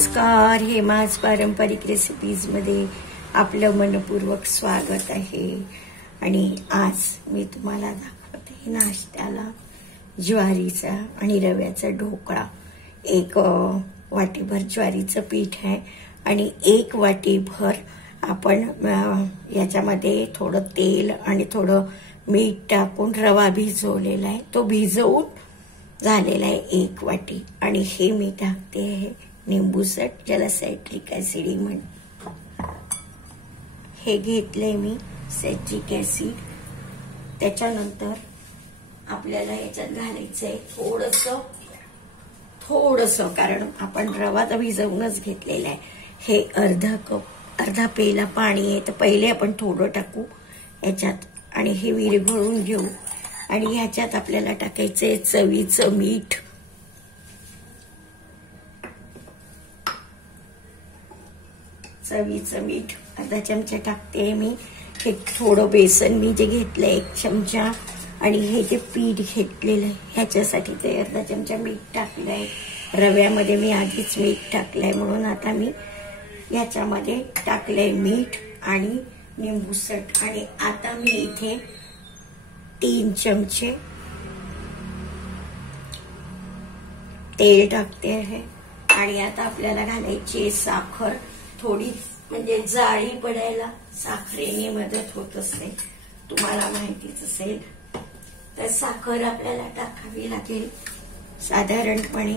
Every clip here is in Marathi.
नमस्कार, हेमाज पारंपरिक रेसिपीज मध्ये आपलं मनपूर्वक स्वागत आहे। आणि आज मी तुम्हाला दाखवते नाश्त्याला ज्वारीचा आणि रव्याचा ढोकळा। एक वाटीभर ज्वारीचं पीठ आहे आणि एक वाटीभर आपण याच्यामध्ये थोडं तेल आणि थोडं मीठ टाकून रवा भिजवलेला आहे। तो भिजवून झालेला आहे एक वाटी। आणि हे मी टाकते आहे निंबूसट, ज्याला सायट्रिक ऍसिड म्हणतात। हे घेतले मी सायट्रिक ऍसिड। त्याच्यानंतर आपल्याला याच्यात घालायचं आहे थोडंसं कारण आपण रवा तर भिजवूनच घेतलेला आहे। हे अर्धा पेला पाणी आहे, तर पहिले आपण थोडं टाकू याच्यात आणि हे विरघळून घेऊ। आणि ह्याच्यात आपल्याला टाकायचंय चवीचं मीठ, अर्धा चमचा टाकते मी। हे थोडं बेसन मी जे घेतलंय 1 चमचा, आणि हे जे पीठ घेतलेलं आहे ह्याच्यासाठी ते अर्धा चमचा मीठ टाकलंय। रव्यामध्ये मी आधीच मीठ टाकलंय म्हणून आता मी याच्यामध्ये टाकलंय मीठ आणि निंबूसट। आणि आता मी इथे 3 चमचे तेल टाकते आहे। आणि आता आपल्याला घालायची साखर, थोडी म्हणजे जाळी पडायला साखरेने मदत होत असते, तुम्हाला माहितीच असेल। तर साखर आपल्याला टाकावी लागेल। साधारणपणे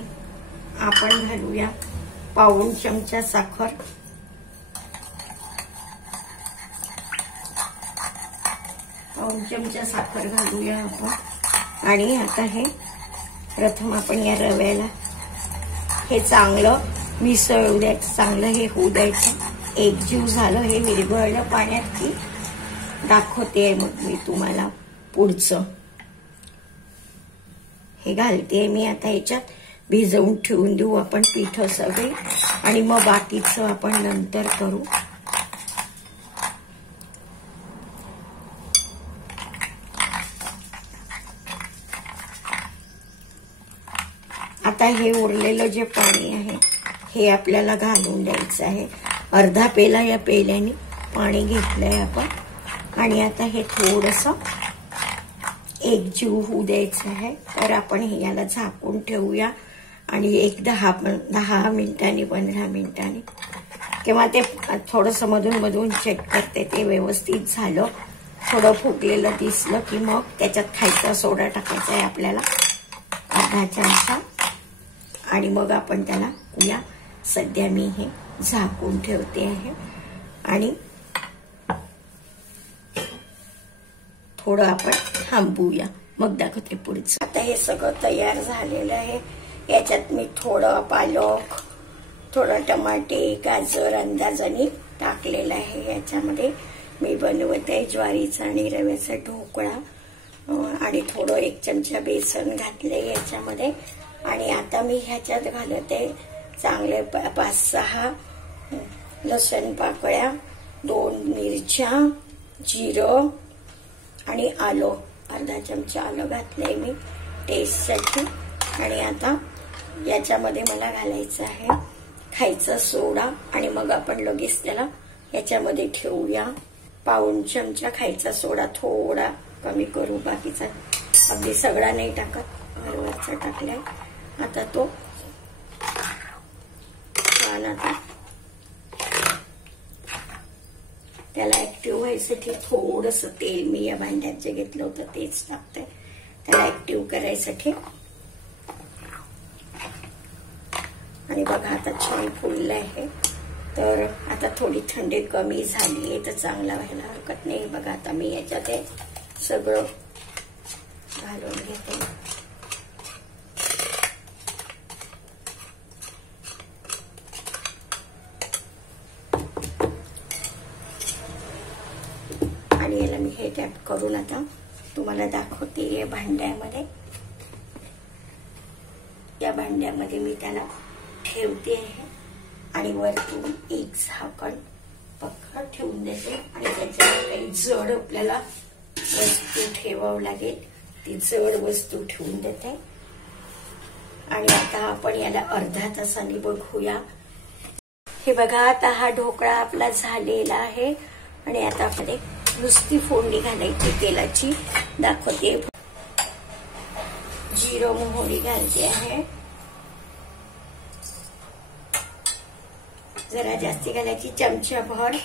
आपण घालूया पाऊण चमचा साखर। पाऊण चमचा साखर घालूया आपण। आणि आता हे प्रथम आपण या रव्याला हे चांगलं मिसळू द्यायचं, चांगलं हे होऊ द्यायचं। एकजीव झालं, हे विरघळलं पाण्यात की दाखवते मग मी तुम्हाला पुढचं। हे घालते मी आता याच्यात, भिजवून ठेवून देऊ आपण पीठ सगळे आणि मग बाकीचं आपण नंतर करू। आता हे उरलेलं जे पाणी आहे हे आपल्याला घालून द्यायचं आहे। अर्धा पेला या पेल्याने पाणी घेतलंय आपण। आणि आता हे थोडंसं एकजीव होऊ द्यायचं आहे। तर आपण हे याला झाकून ठेवूया आणि एक 10 मिनिटांनी 15 मिनिटांनी किंवा ते थोडंसं मधून चेक करते ते व्यवस्थित झालं, थोडं फुगलेलं दिसलं की मग त्याच्यात खायचा सोडा टाकायचा आहे आपल्याला अर्धा चमचा। आणि मग आपण त्याला या सध्या मी हे झाकून ठेवते आहे आणि थोडं आपण थांबूया, मग दाखवते पुढचं। आता हे सगळं तयार झालेलं आहे। याच्यात मी थोडं पालक, थोडं टमाटे, गाजर अंदाजाने टाकलेलं आहे। याच्यामध्ये मी बनवत आहे ज्वारीचा आणि रव्याचा ढोकळा। आणि थोडं 1 चमचा बेसन घातले याच्यामध्ये। आणि आता मी ह्याच्यात घालते चांगले 5-6 लसूण पाकळ्या, 2 मिरच्या, जिरं आणि आलं, अर्धा चमचा आलं घातलंय मी टेस्टसाठी। आणि आता याच्यामध्ये मला घालायचं आहे खायचा सोडा। आणि मग आपण लगेच त्याला याच्यामध्ये ठेवूया। पाऊण चमचा खायचा सोडा, थोडा कमी करू, बाकीचा अगदी सगळा नाही टाकत, वरवरचा टाकलाय। आता तो छान, आता त्याला ऍक्टिव्ह व्हायसाठी थोडंसं तेल मी या भांड्यात जे घेतलं होतं तेच टाकते त्याला ऍक्टिव्ह करायसाठी। आणि बघा आता छान फुललं आहे। तर आता थोडी थंडी कमी झाली आहे, तर चांगला व्हायला हरकत नाही। बघा आता मी याच्यात हे सगळं घालून घेते। आणि याला मी हे टॅप करून आता तुम्हाला दाखवते या भांड्यामध्ये। या भांड्यामध्ये मी त्याला ठेवते आहे आणि वरतून एक झाकण पक्का ठेवून देते। आणि त्याच्यावर काही जड आपल्याला वस्तू ठेवावं लागेल, ती जड वस्तू ठेवून देते। आणि आता आपण याला अर्ध्या तासाने बघूया हे बघा, आता हा ढोकळा आपला झालेला आहे आणि आता आपण नुसती फोडणी घालायची तेलाची दाखवते. जिरं मोहरी घालते आहे, जरा जास्ती घालायची, चमचाभर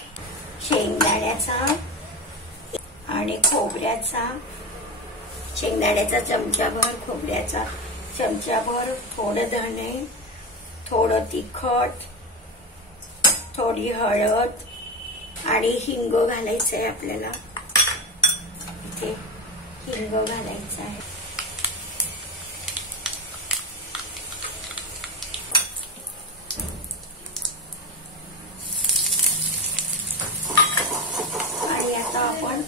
शेंगदाण्याचा आणि खोबऱ्याचा, शेंगदाण्याचा चमचाभर, खोबऱ्याचा चमचाभर, थोडं धणे, थोडं तिखट, थोडी हळद आणि हिंग घालायचं आहे आपल्याला. इथे हिंग घालायचं आहे. आणि आता आपण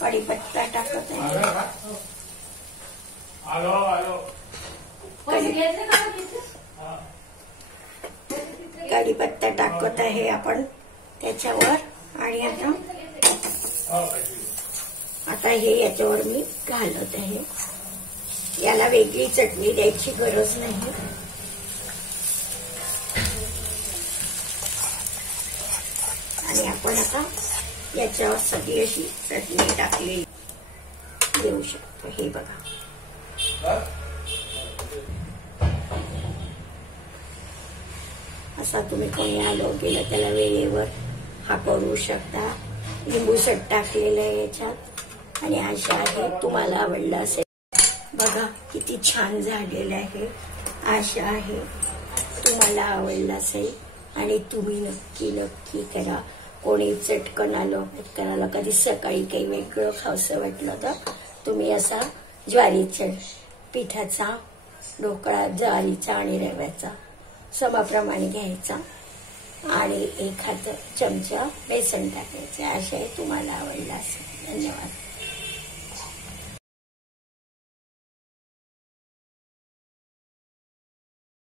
कढीपत्ता टाकत आहे. कढीपत्ता टाकत आहे आपण त्याच्यावर. आणि आता हे याच्यावर मी घालत आहे. याला वेगळी चटणी द्यायची गरज नाही. आणि आपण आता याच्यावर सगळी अशी चटणी टाकली देऊ शकतो. हे बघा, असा तुम्ही कोणी आलो गेलं त्याला वेळेवर हा करू शकता. लिंबू सट टाकलेलं आहे याच्यात आणि अशा आहे. तुम्हाला आवडलं असेल. बघा किती छान झालेलं आहे. आशा आहे तुम्हाला आवडलं असेल आणि तुम्ही नक्की नक्की करा. कोणी चटकन आलं करायला, कधी सकाळी काही वेगळं खावंसं वाटलं तर तुम्ही असा ज्वारीच्या पिठाचा ढोकळा, ज्वारीचा आणि रव्याचा समाप्रमाणे घ्यायचा आणि एखादा चमचा बेसन टाकायचं. अशा तुम्हाला आवडलं असेल. धन्यवाद.